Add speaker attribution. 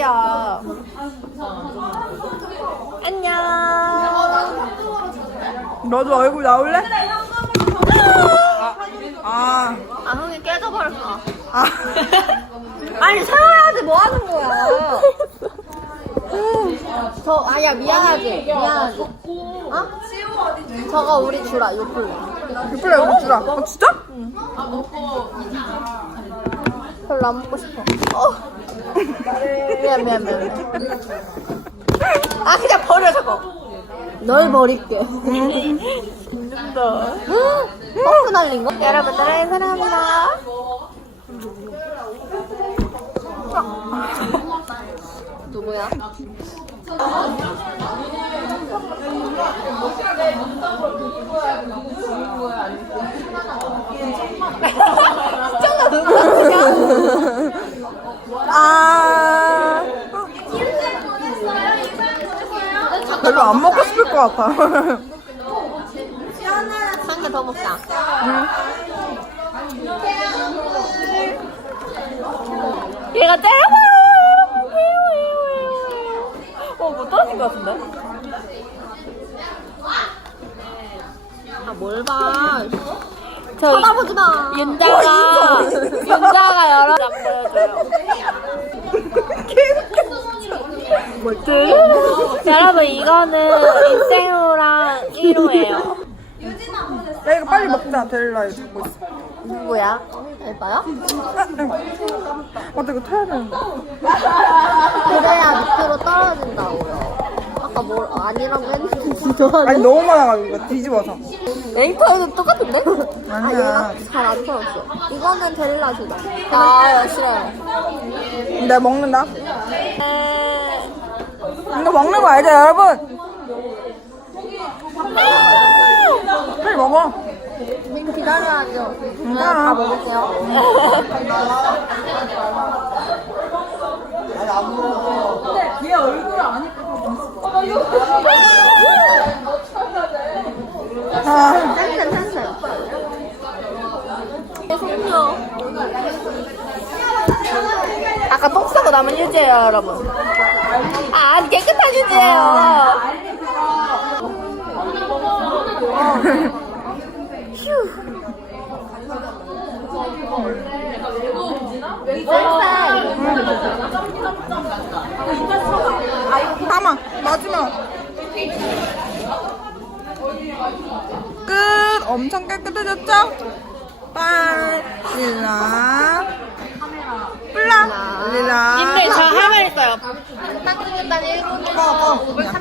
Speaker 1: 야 안녕.
Speaker 2: 너도 얼굴 나올래? 아,
Speaker 1: 아 형이 깨져버렸어.
Speaker 2: 아.
Speaker 1: 아니 세워야지 뭐 하는 거야? 저 아야 미안하지 미안하지. 어? 저거 우리 주라 요플레.
Speaker 2: 유플레 얼굴 주라. 어, 진짜?
Speaker 1: 별로 안 먹고 싶어. 어. 미안 미안 미안. 아 그냥 버려 저거. 널 버릴게. 힘든다. 버프 날린 거? 여러분들을 사랑합니다. 누구야?
Speaker 2: 아. 별로 안 먹고 싶을 것 같아.
Speaker 1: 한 개 더 먹자. 얘가 때려봐요. 어, 못 떨어진 것 같은데? 아, 뭘 봐. 쳐다보지 마. 윤자가, 윤자가 여러 장 보여줘요. 뭘 여러분, 이거는 인생우랑 1호예요.
Speaker 2: 야, 이거 빨리 먹자. 데릴라 이거 듣고 있어.
Speaker 1: 누구야? 알바요?
Speaker 2: 맞다, 이거 타야 되는데.
Speaker 1: 그래야 밑으로 떨어진다고요. 아니라고 했는데
Speaker 2: 아니, 너무 많아가지고, 이거 뒤집어서.
Speaker 1: 앵커에도 똑같은데? 아
Speaker 2: 아니야.
Speaker 1: 얘가 잘안 털었어. 이거는 데릴라주다. 아 싫어요.
Speaker 2: 내가 먹는다. 이거 먹는 거 알죠, 여러분? 빨리 먹어.
Speaker 1: 기다려야죠. 그냥
Speaker 2: 괜찮아.
Speaker 1: 다 먹을게요.
Speaker 2: 아,
Speaker 1: 괜찮았어요. 손녀. 아까 똥 싸고 남은 유지예요, 여러분. 아, 깨끗한 유지예요.
Speaker 2: 가만 마지막 끝 엄청 깨끗해졌죠? 빨 릴라 플라 릴라
Speaker 1: 님들 저 하나 있어요. 딱 일단 1분
Speaker 2: 어, 어.